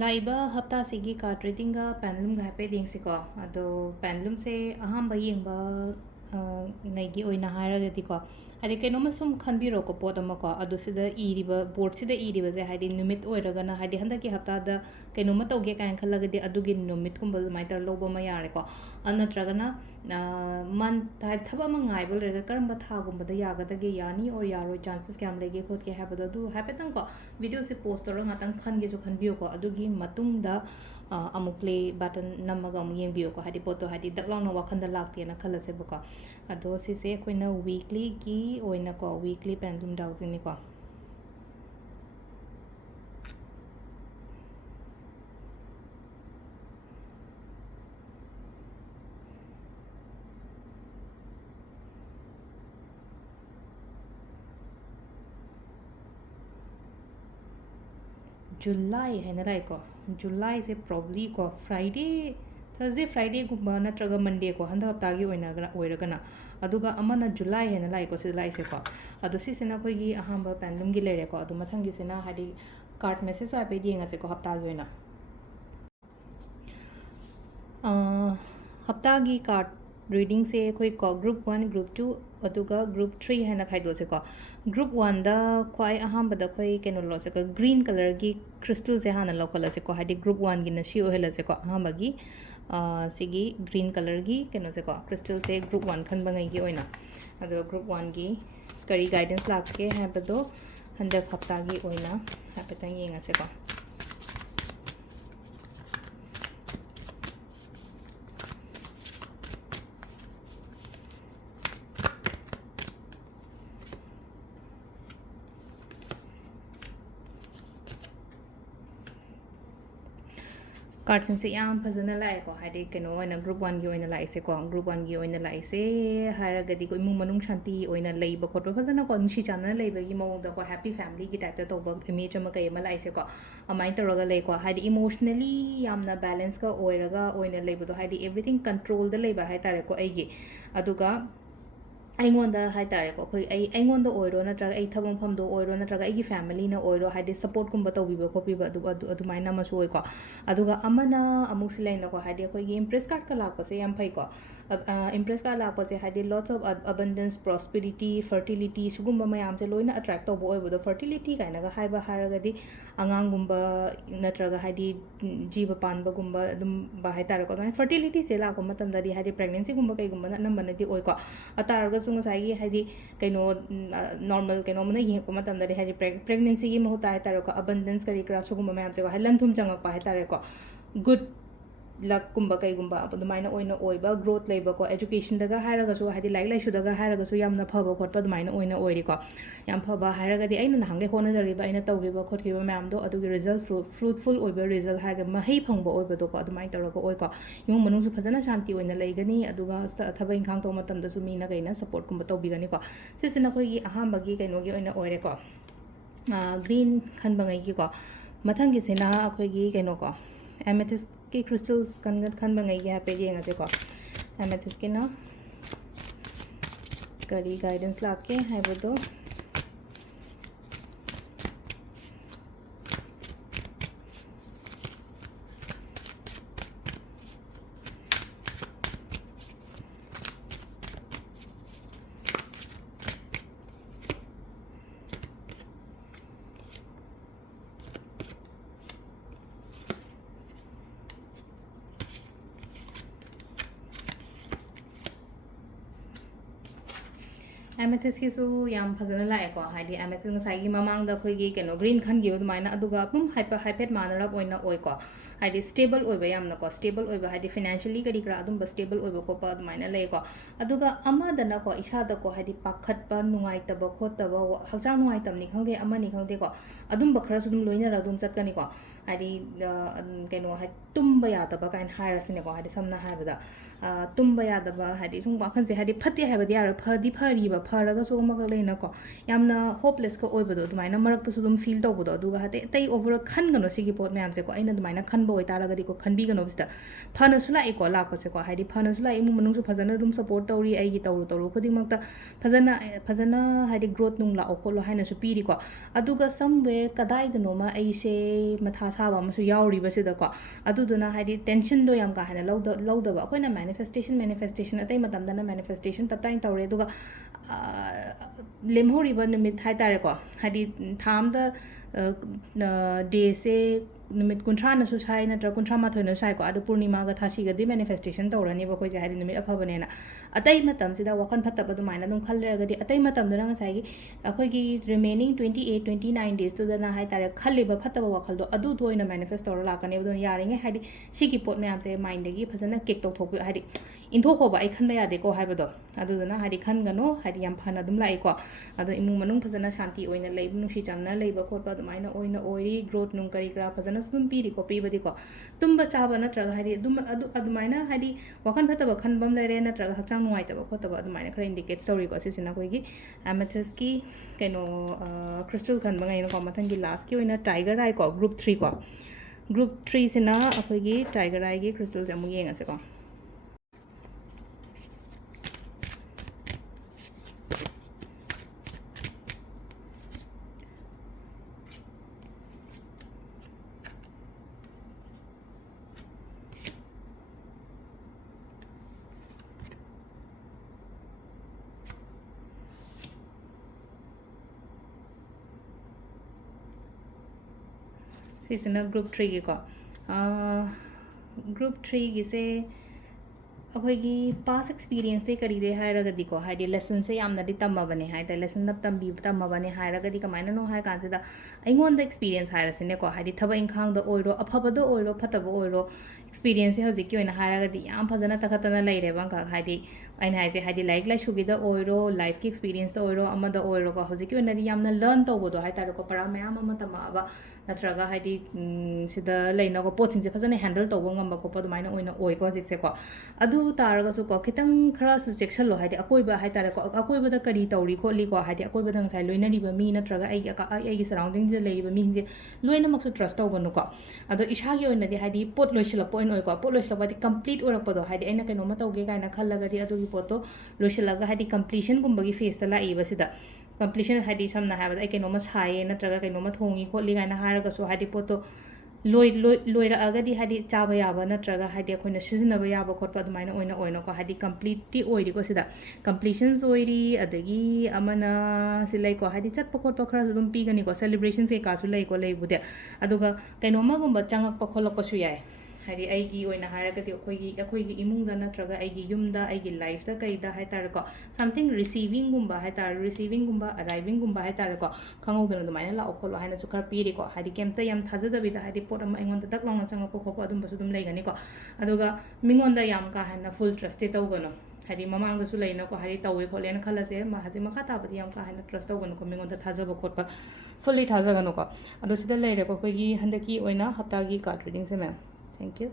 ꯂꯥꯛꯏꯕ ꯍꯞꯇꯥꯁꯤꯒꯤ ꯀꯥꯔꯠ ꯔꯤꯗꯤꯡꯒ ꯄꯦꯟꯂꯨꯝꯒ ꯍꯥꯏꯐꯦꯠ ꯌꯦꯡꯁꯤꯀꯣ ꯑꯗꯣ ꯄꯦꯟꯂꯨꯝꯁꯦ ꯑꯍꯥꯟꯕ ꯌꯦꯡꯕ ꯉꯩꯒꯤ ꯑꯣꯏꯅ ꯍꯥꯏꯔꯒꯗꯤꯀꯣ ꯍꯥꯏꯗꯤ ꯀꯩꯅꯣꯝꯃ ꯁꯨꯝ ꯈꯟꯕꯤꯔꯣꯀꯣ ꯄꯣꯠ ꯑꯃꯀꯣ ꯑꯗꯣ ꯁꯤꯗ ꯏꯔꯤꯕ ꯕꯣꯔꯗꯁꯤꯗ ꯏꯔꯤꯕꯁꯦ ꯍꯥꯏꯗꯤ ꯅꯨꯃꯤꯠ ꯑꯣꯏꯔꯒꯅ ꯍꯥꯏꯗꯤ ꯍꯟꯗꯛꯀꯤ ꯍꯞꯇꯥꯗ ꯀꯩꯅꯣꯝꯃ ꯇꯧꯒꯦ ꯀꯥꯏꯅ ꯈꯜꯂꯒꯗꯤ ꯑꯗꯨꯒꯤ ꯅꯨꯃꯤꯠꯀꯨꯝꯕ ꯑꯗꯨꯃꯥꯏꯅ ꯇꯧꯔ ꯂꯧꯕ ꯑꯃ ꯌꯥꯔꯦꯀꯣ ꯅꯠꯇ꯭ꯔꯒꯅ ꯃꯟꯊ ꯍꯥꯏꯗꯤ ꯊꯕꯛ ꯑꯃ ꯉꯥꯏꯕ ꯂꯩꯔꯒ ꯀꯔꯝꯕ ꯊꯥꯒꯨꯝꯕꯗ ꯌꯥꯒꯗꯒꯦ ꯌꯥꯅꯤ ꯑꯣꯔ ꯌꯥꯔꯣꯏ ꯆꯥꯟꯁꯦꯁ ꯀꯌꯥꯝ ꯂꯩꯒꯦ ꯈꯣꯠꯀꯦ ꯍꯥꯏꯕꯗꯣ ꯑꯗꯨ ꯍꯥꯏꯐꯦꯠꯇꯪꯀꯣ ꯚꯤꯗꯤꯑꯣꯁꯦ ꯄꯣꯁ ꯇꯧꯔꯒ ꯉꯥꯛꯇꯪ ꯈꯟꯒꯦꯁꯨ ꯈꯟꯕꯤꯌꯨꯀꯣ ꯑꯗꯨꯒꯤ ꯃꯇꯨꯡꯗ ꯑꯃꯨꯛ ꯄ꯭ꯂꯦ ꯕꯇꯟ ꯅꯝꯃꯒ ꯑꯃꯨꯛ ꯌꯦꯡꯕꯤꯌꯨꯀꯣ ꯍꯥꯏꯗꯤ ꯄꯣꯠꯇꯣ ꯍꯥꯏꯗꯤ ꯗꯛ ꯂꯥꯎꯅ ꯋꯥꯈꯟꯗ ꯂꯥꯛꯇꯦꯅ ꯈꯜꯂꯁꯦꯕꯀꯣ ꯑꯗꯣ ꯁꯤꯁꯦ ꯑꯩꯈꯣꯏꯅ ꯋꯤꯛꯂꯤꯒꯤ ꯑꯣꯏꯅꯀꯣ ꯋꯤꯛꯂꯤ ꯄꯦꯟꯂꯨꯝ ꯗꯥꯎꯖꯤꯡꯅꯤꯀꯣ ꯖꯨꯂꯥꯏ ꯍꯥꯏꯅ ꯂꯥꯛꯑꯦꯀꯣ ꯖꯨꯂꯥꯏꯁꯦ ꯄ꯭ꯔꯣꯕ꯭ꯂꯤ ꯀꯣ ꯐ꯭ꯔꯥꯏꯗꯦ ꯊꯔꯁꯗꯦ ꯐ꯭ꯔꯥꯏꯗꯦꯒꯨꯝꯕ ꯅꯠꯇ꯭ꯔꯒ ꯃꯟꯗꯦꯀꯣ ꯍꯟꯗꯛ ꯍꯞꯇꯥꯒꯤ ꯑꯣꯏꯔꯒꯅ ꯑꯗꯨꯒ ꯑꯃꯅ ꯖꯨꯂꯥꯏ ꯍꯥꯏꯅ ꯂꯥꯛꯑꯦꯀꯣ ꯁꯤꯗ ꯂꯥꯛꯏꯁꯦꯀꯣ ꯑꯗꯣ ꯁꯤꯁꯤꯅ ꯑꯩꯈꯣꯏꯒꯤ ꯑꯍꯥꯟꯕ ꯄꯦꯟꯂꯨꯝꯒꯤ ꯂꯩꯔꯦꯀꯣ ꯑꯗꯣ ꯃꯊꯪꯒꯤꯁꯤꯅ ꯍꯥꯏꯗꯤ ꯀꯥꯔꯠ ꯃꯦꯁꯦꯖꯁꯨ ꯍꯥꯏꯐꯦꯠ ꯌꯦꯡꯉꯁꯦꯀꯣ ꯍꯞꯇꯥꯒꯤ ꯑꯣꯏꯅ ꯍꯞꯇꯥꯒꯤ ꯀꯥꯔꯠ ꯔꯤꯗꯤꯡꯁꯦ ꯑꯩꯈꯣꯏꯀꯣ ꯒ꯭ꯔꯨꯞ 1 ꯒ꯭ꯔꯨꯞ 2 ꯑꯗꯨꯒ ꯒ꯭ꯔꯨꯞ 3 ꯍꯥꯏꯅ ꯈꯥꯏꯗꯣꯛꯑꯁꯦꯀꯣ ꯒ꯭ꯔꯨꯞ 1ꯗ ꯈ꯭ꯋꯥꯏ ꯑꯍꯥꯟꯕꯗ ꯑꯩꯈꯣꯏ ꯀꯩꯅꯣ ꯂꯧꯁꯦꯀꯣ ꯒ꯭ꯔꯤꯟ ꯀꯂꯔꯒꯤ ꯀ꯭ꯔꯤꯁꯇꯜꯁꯦ ꯍꯥꯟꯅ ꯂꯧꯈꯠꯂꯁꯦꯀꯣ ꯍꯥꯏꯗꯤ ꯒ꯭ꯔꯨꯞ 1ꯒꯤꯅ ꯁꯤ ꯑꯣꯏꯍꯜꯂꯁꯦꯀꯣ ꯑꯍꯥꯟꯕꯒꯤ ꯁꯤꯒꯤ ꯒ꯭ꯔꯤꯟ ꯀꯂꯔꯒꯤ ꯀꯩꯅꯣꯁꯦꯀꯣ ꯀ꯭ꯔꯤꯁꯇꯜꯁꯦ ꯒ꯭ꯔꯨꯞ 1 ꯈꯟꯕꯉꯩꯒꯤ ꯑꯣꯏꯅ ꯑꯗꯣ ꯒ꯭ꯔꯨꯞ 1ꯒꯤ ꯀꯔꯤ ꯒꯥꯏꯗꯦꯟꯁ ꯂꯥꯛꯀꯦ ꯍꯥꯏꯕꯗꯣ ꯍꯟꯗꯛ ꯍꯞꯇꯥꯒꯤ ꯑꯣꯏꯅ ꯍꯥꯏꯐꯦꯠꯇꯪ ꯌꯦꯡꯉꯁꯦꯀꯣ ꯀꯥꯔꯠꯁꯤꯡꯁꯦ ꯌꯥꯝ ꯐꯖꯅ ꯂꯥꯛꯑꯦꯀꯣ ꯍꯥꯏꯗꯤ ꯀꯩꯅꯣ ꯑꯣꯏꯅ ꯒ꯭ꯔꯨꯞ 1ꯒꯤ ꯑꯣꯏꯅ ꯂꯥꯛꯏꯁꯦꯀꯣ ꯒ꯭ꯔꯨꯞ 1ꯒꯤ ꯑꯣꯏꯅ ꯂꯥꯛꯏꯁꯦ ꯍꯥꯏꯔꯒꯗꯤ ꯏꯃꯨꯡ ꯃꯅꯨꯡ ꯁꯥꯟꯇꯤ ꯑꯣꯏꯅ ꯂꯩꯕ ꯈꯣꯠꯄ ꯐꯖꯅꯀꯣ ꯅꯨꯡꯁꯤ ꯆꯥꯟꯅꯅ ꯂꯩꯕꯒꯤ ꯃꯑꯣꯡꯗꯀꯣ ꯍꯦꯞꯄꯤ ꯐꯦꯃꯤꯂꯤꯒꯤ ꯇꯥꯏꯞꯇ ꯇꯧꯕ ꯏꯃꯦꯖ ꯑꯃ ꯀꯩ ꯑꯃ ꯂꯥꯛꯏꯁꯦꯀꯣ ꯑꯗꯨꯃꯥꯏꯅ ꯇꯧꯔꯒ ꯂꯩꯀꯣ ꯍꯥꯏꯗꯤ ꯏꯃꯣꯁꯅꯦꯂꯤ ꯌꯥꯝꯅ ꯕꯦꯂꯦꯟꯁꯀ ꯑꯣꯏꯔꯒ ꯑꯣꯏꯅ ꯂꯩꯕꯗꯣ ꯍꯥꯏꯗꯤ ꯑꯦꯕ꯭ꯔꯤꯊꯤꯡ ꯀꯟꯇ꯭ꯔꯣꯜꯗ ꯂꯩꯕ ꯍꯥꯏ ꯇꯥꯔꯦꯀꯣ ꯑꯩꯒꯤ ꯑꯗꯨꯒ ꯑꯩꯉꯣꯟꯗ ꯍꯥꯏꯇꯥꯔꯦꯀꯣ ꯑꯩꯉꯣꯟꯗ ꯑꯣꯏꯔꯣ ꯅꯠꯇ꯭ꯔꯒ ꯑꯩ ꯊꯕꯛ ꯃꯐꯝꯗ ꯑꯣꯏꯔꯣ ꯅꯠꯇ꯭ꯔꯒ ꯑꯩꯒꯤ ꯐꯦꯃꯤꯂꯤꯅ ꯑꯣꯏꯔꯣ ꯍꯥꯏꯗꯤ ꯁꯞꯄꯣꯔꯠꯀꯨꯝꯕ ꯇꯧꯕꯤꯕ ꯈꯣꯠꯄꯤꯕ ꯑꯗꯨꯃꯥꯏꯅ ꯑꯃꯁꯨ ꯑꯣꯏꯀꯣ ꯑꯗꯨꯒ ꯑꯃꯅ ꯑꯃꯨꯛ ꯁꯤ ꯂꯩꯅꯀꯣ ꯍꯥꯏꯗꯤ ꯑꯩꯈꯣꯏꯒꯤ ꯏꯝꯄ꯭ꯔꯦꯁ ꯀꯥꯔꯠꯀ ꯂꯥꯛꯄꯁꯦ ꯌꯥꯝ ꯐꯩꯀꯣ ꯏꯝꯄ꯭ꯔꯦꯁ ꯀꯥꯔꯠ ꯂꯥꯛꯄꯁꯦ ꯍꯥꯏꯗꯤ ꯂꯣꯠꯁ ꯑꯣꯐ ꯑꯕꯟꯗꯦꯟꯁ ꯄ꯭ꯔꯣꯁꯄꯤꯔꯤꯇꯤ ꯐꯔꯇꯤꯂꯤꯇꯤ ꯁꯤꯒꯨꯝꯕ ꯃꯌꯥꯝꯁꯦ ꯂꯣꯏꯅ ꯑꯇ꯭ꯔꯦꯛ ꯇꯧꯕ ꯑꯣꯏꯕꯗꯣ ꯐꯔꯇꯤꯂꯤꯇꯤ ꯀꯥꯏꯅꯒ ꯍꯥꯏꯔꯒꯗꯤ ꯑꯉꯥꯡꯒꯨꯝꯕ ꯅꯠꯇ꯭ꯔꯒ ꯍꯥꯏꯗꯤ ꯖꯤꯕ ꯄꯥꯟꯕꯒꯨꯝꯕ ꯑꯗꯨꯝꯕ ꯍꯥꯏꯇꯥꯔꯦꯀꯣ ꯑꯗꯨꯃꯥꯏꯅ ꯐꯔꯇꯤꯂꯤꯇꯤꯁꯦ ꯂꯥꯛꯄ ꯃꯇꯝꯗꯗꯤ ꯍꯥꯏꯗꯤ ꯄ꯭ꯔꯦꯒꯅꯦꯟꯁꯤꯒꯨꯝꯕ ꯀꯩꯒꯨꯝꯕꯅ ꯑꯅꯝꯕꯅꯗꯤ ꯑꯣꯏꯀꯣ ꯇꯥꯔꯒꯁꯨ ꯉꯁꯥꯏꯒꯤ ꯍꯥꯏꯗꯤ ꯀꯩꯅꯣ ꯅꯣꯔꯃꯦꯜ ꯀꯩꯅꯣꯝꯃꯅ ꯌꯦꯡꯉꯛꯄ ꯃꯇꯝꯗꯗꯤ ꯍꯥꯏꯗꯤ ꯄ꯭ꯔꯦꯒꯅꯦꯟꯁꯤꯒꯤ ꯃꯍꯨꯠꯇ ꯍꯥꯏꯇꯥꯔꯦꯀꯣ ꯑꯕꯟꯗꯦꯟꯁ ꯀꯔꯤ ꯀꯔꯥ ꯁꯤꯒꯨꯝꯕ ꯃꯌꯥꯝꯁꯦꯀꯣ ꯍꯥꯏꯗꯤ ꯂꯟ ꯊꯨꯝ ꯆꯪꯉꯛꯄ ꯍꯥꯏꯇꯥꯔꯦꯀꯣ ꯒꯨꯗ ꯂꯛꯀꯨꯝꯕ ꯀꯩꯒꯨꯝꯕ ꯑꯗꯨꯃꯥꯏꯅ ꯑꯣꯏꯅ ꯑꯣꯏꯕ ꯒ꯭ꯔꯣꯠ ꯂꯩꯕꯀꯣ ꯑꯦꯖꯨꯀꯦꯁꯟꯗꯒ ꯍꯥꯏꯔꯒꯁꯨ ꯍꯥꯏꯗꯤ ꯂꯥꯏꯔꯤꯛ ꯂꯥꯏꯁꯨꯗꯒ ꯍꯥꯏꯔꯒꯁꯨ ꯌꯥꯝꯅ ꯐꯕ ꯈꯣꯠꯄ ꯑꯗꯨꯃꯥꯏꯅ ꯑꯣꯏꯅ ꯑꯣꯏꯔꯤꯀꯣ ꯌꯥꯝ ꯐꯕ ꯍꯥꯏꯔꯒꯗꯤ ꯑꯩꯅ ꯅꯍꯥꯟꯒꯩ ꯍꯣꯠꯅꯖꯔꯤꯕ ꯑꯩꯅ ꯇꯧꯈꯤꯕ ꯈꯣꯠꯈꯤꯕ ꯃꯌꯥꯝꯗꯣ ꯑꯗꯨꯒꯤ ꯔꯤꯖꯜ ꯐ꯭ꯔꯨꯠꯐꯨꯜ ꯑꯣꯏꯕ ꯔꯤꯖꯜ ꯍꯥꯏꯔꯒ ꯃꯍꯩ ꯐꯪꯕ ꯑꯣꯏꯕꯗꯣꯀꯣ ꯑꯗꯨꯃꯥꯏꯅ ꯇꯧꯔꯒ ꯑꯣꯏꯀꯣ ꯏꯃꯨꯡ ꯃꯅꯨꯡꯁꯨ ꯐꯖꯅ ꯁꯥꯟꯇꯤ ꯑꯣꯏꯅ ꯂꯩꯒꯅꯤ ꯑꯗꯨꯒ ꯊꯕꯛ ꯏꯪꯈꯥꯡ ꯇꯧꯕ ꯃꯇꯝꯗꯁꯨ ꯃꯤꯅ ꯀꯩꯅ ꯁꯞꯄꯣꯔꯠꯀꯨꯝꯕ ꯇꯧꯕꯤꯒꯅꯤꯀꯣ ꯁꯤꯁꯤꯅ ꯑꯩꯈꯣꯏꯒꯤ ꯑꯍꯥꯟꯕꯒꯤ ꯀꯩꯅꯣꯒꯤ ꯑꯣꯏꯅ ꯑꯣꯏꯔꯦꯀꯣ ꯒ꯭ꯔꯤꯟ ꯈꯟꯕꯉꯩꯒꯤꯀꯣ ꯃꯊꯪꯒꯤꯁꯤꯅ ꯑꯩꯈꯣꯏꯒꯤ ꯀꯩꯅꯣꯀꯣ ꯑꯦꯃꯦꯊꯤꯁꯀꯤ ꯀ꯭ꯔꯤꯁꯇꯜꯁ ꯈꯟꯕꯉꯩꯒꯤ ꯍꯥꯏꯐꯦꯠ ꯌꯦꯡꯉꯁꯦꯀꯣ ꯑꯦꯃꯦꯊꯤꯁꯀꯤꯅ ꯀꯔꯤ ꯒꯥꯏꯗꯦꯟꯁ ꯂꯥꯛꯀꯦ ꯍꯥꯏꯕꯗꯣ ꯑꯦꯃꯦꯊꯤꯁꯀꯤꯁꯨ ꯌꯥꯝ ꯐꯖꯅ ꯂꯥꯛꯑꯦꯀꯣ ꯍꯥꯏꯗꯤ ꯑꯦꯃꯦꯊꯤꯁ ꯉꯁꯥꯏꯒꯤ ꯃꯃꯥꯡꯗ ꯑꯩꯈꯣꯏꯒꯤ ꯀꯩꯅꯣ ꯒ꯭ꯔꯤꯟ ꯈꯟꯈꯤꯕ ꯑꯗꯨꯃꯥꯏꯅ ꯑꯗꯨꯒ ꯑꯗꯨꯝ ꯍꯥꯏꯐꯦꯠ ꯃꯥꯟꯅꯔꯞ ꯑꯣꯏꯅ ꯑꯣꯏꯀꯣ ꯍꯥꯏꯗꯤ ꯁ꯭ꯇꯦꯕꯜ ꯑꯣꯏꯕ ꯌꯥꯝꯅꯀꯣ ꯁ꯭ꯇꯦꯕꯜ ꯑꯣꯏꯕ ꯍꯥꯏꯗꯤ ꯐꯤꯅꯥꯟꯁꯤꯌꯦꯂꯤ ꯀꯔꯤ ꯀꯔꯥ ꯑꯗꯨꯝꯕ ꯁ꯭ꯇꯦꯕꯜ ꯑꯣꯏꯕ ꯈꯣꯠꯄ ꯑꯗꯨꯃꯥꯏꯅ ꯂꯩꯀꯣ ꯑꯗꯨꯒ ꯑꯃꯗꯅꯀꯣ ꯏꯁꯥꯗꯀꯣ ꯍꯥꯏꯗꯤ ꯄꯥꯈꯠꯄ ꯅꯨꯡꯉꯥꯏꯇꯕ ꯈꯣꯠꯇꯕ ꯍꯛꯆꯥꯡ ꯅꯨꯡꯉꯥꯏꯇꯕꯅꯤ ꯈꯪꯗꯦ ꯑꯃꯅꯤ ꯈꯪꯗꯦꯀꯣ ꯑꯗꯨꯝꯕ ꯈꯔꯁꯨ ꯑꯗꯨꯝ ꯂꯣꯏꯅꯔ ꯑꯗꯨꯝ ꯆꯠꯀꯅꯤꯀꯣ ꯍꯥꯏꯗꯤ ꯀꯩꯅꯣ ꯇꯨꯝꯕ ꯌꯥꯗꯕ ꯀꯥꯏꯅ ꯍꯥꯏꯔꯁꯤꯅꯦꯀꯣ ꯍꯥꯏꯗꯤ ꯁꯝꯅ ꯍꯥꯏꯕꯗ tumba yadaba hadi sung wakhan se hadi phatti haibadi yaro phadi phariba pharaga so amaga leina ko yamna hopeless ko oibodo dumaina marak su dum feel tawbodo aduga hate tai over khan gano sigi pot me amse ko aina dumaina khan bo itara gadi ko khan bi gano bista phana sula e ko lak pase ko hadi phana sula imu manung su phajana dum support tawri ai gi tawru khudi makta phajana hadi growth nung la ko lo haina su piri ko aduga somewhere kadai dano ma ai se matha sa ba ma su yauri ba se da ko aduduna hadi tension do yam ka hana lawda ba koina manifestation atai matam dana manifestation tap tain tawre duga lemhori ba numit hai tare ko hadi tham da day se numit kunthra na su sai na tra kunthra ma thoina sai ko adu purnima ga thasi ga di manifestation tawrani ba koi je hadi numit apha bane na atai matam sida wakhan phatta ba du maina dum khal re ga di atai matam dana nga sai gi akhoi gi remaining 29 days to dana hai tare khalle ba phatta ba wakhal do adu toina manifest tawra la kane ba yari nge hadi sigi pot me am se mind gi phajana kick to thok hadi inthoko ba ai khan ba yade ko hai ba do adu dana hadi khan gano hadi yam phana dum lai ko adu imu manung phajana shanti oina lei nu shi chamna lei ba khot ba dumaina oina oi growth nung kari kra phajana sum piri ko pe badi ko tumba chaba na traga hadi dum adumaina hadi wakhan phata ba khan bam lere na traga hakchang nuai ta ba khota ba adumaina khara indicate story ko sisina koi gi amethyst ki kaino crystal khan ba ngai no ko mathang gi last ki oina tiger eye ko group 3 ko group 3 sina akhoi gi tiger eye gi crystal jamu yenga se ko sisina group 3 gi ko group 3 gi se अखोगी pass experience से करी दे हायरगदी को Heidi lesson से यामना दि तम्मा बने हाइदा lesson नब तम्बी तम्मा बने हायरगदी कमाइना नो हाय कांसेदा अइंगोन द एक्सपीरियंस हायरसिने को हाइडी थबा इंखांग द ओइरो अफबद ओइरो फतब ओइरो एक्सपीरियंस से हजिक की ओइना हायरगदी याम फजना तखतना लैरे बंका हाइडी अइन हाइजे हाइडी लाइक लाई शुगी द ओइरो लाइफ की एक्सपीरियंस द ओइरो अमद ओइरो को हजिक की ओइना दि यामना लर्न तौबदो हाइतारो को परा मयाम अमा तमाबा नत्रगा हाइडी सिदा लैना को पोथिंग से फजना हैंडल तौबो ngamba ko padumaina oina oi ko hजिक से को अदु तारगा सु को खितंग खरा सु चेक्सलो हाइदि अकोइबा हाइतारे को अकोइबदा करी तौरी खोली को हाइदि अकोइबदा ngसाइ लोइनरिबा मी नत्रगा आई सराउंडिंग जे लेरिबा मी जे लोइना मक्सु ट्रस्ट तौगनु को अदो इसागी ओइना दि हाइदि पोट लोइसला पोइन ओइ को पोट लोइसला दि कंप्लीट ओरपदो हाइदि आइना कैनो म तौगे गाइना खल्लगा दि अदुगी पोतो लोइसलागा हाइदि कंप्लीशन गुम्बगी फेस ता लाइबा सिदा कंप्लीशन हाइदि समना हाइबा आई कैनो म साइ नत्रगा कैनो म थोंगी खोली गाइना हारगा सु हाइदि पोतो लोइरअगदी हाइदि चाबा याबा नत्रगा हाइदि अखोइना सिजनबा याबा खोटपा अदुमाइना ओइना ओइना को हाइदि कंप्लीटली ओइरि को सिदा कंप्लीशंस ओइरि अदगी अमना सिलाई को हाइदि चटपा खोटपा खरा दुम पीगनी को सेलिब्रेशंस के कासु लै को लैबुदे अदुगा कैनोमा गुम्बा चंगक पखोलक पसु याय हाइदि आइगी ओइना हारगदि अखोइगी इमुंगदा नत्रगा आइगी युमदा आइगी लाइफ दा कइदा हाइतार को समथिंग रिसीविंग गुम्बा हाइतार रिसीविंग गुम्बा अराइविंग गुम्बा हाइतार को खंगौदन दुमाइना लाओ खोलो हाइना सु खर पीरि को हाइदि केमता याम थाजदबिदा हाइदि पोट अमा एंगोंदा तक लाउना चंगक पखोप अदुम बसु दुम लैगनी को अदुगा मिंगोंदा याम का हाइना फुल ट्रस्ट तौगनो हाइदि ममांगदसु लैना को हाइदि तौवे खोलेन खलसे हाजि मखा ताबदि याम का हाइना ट्रस्ट तौगनो को मिंगोंदा थाजब खोटपा फुल्ली थाजगनो को अदु सिदा लैरे को कोगी हंदकी ओइना हप्तागी कार्ड रीडिंग से मैम थैंक यू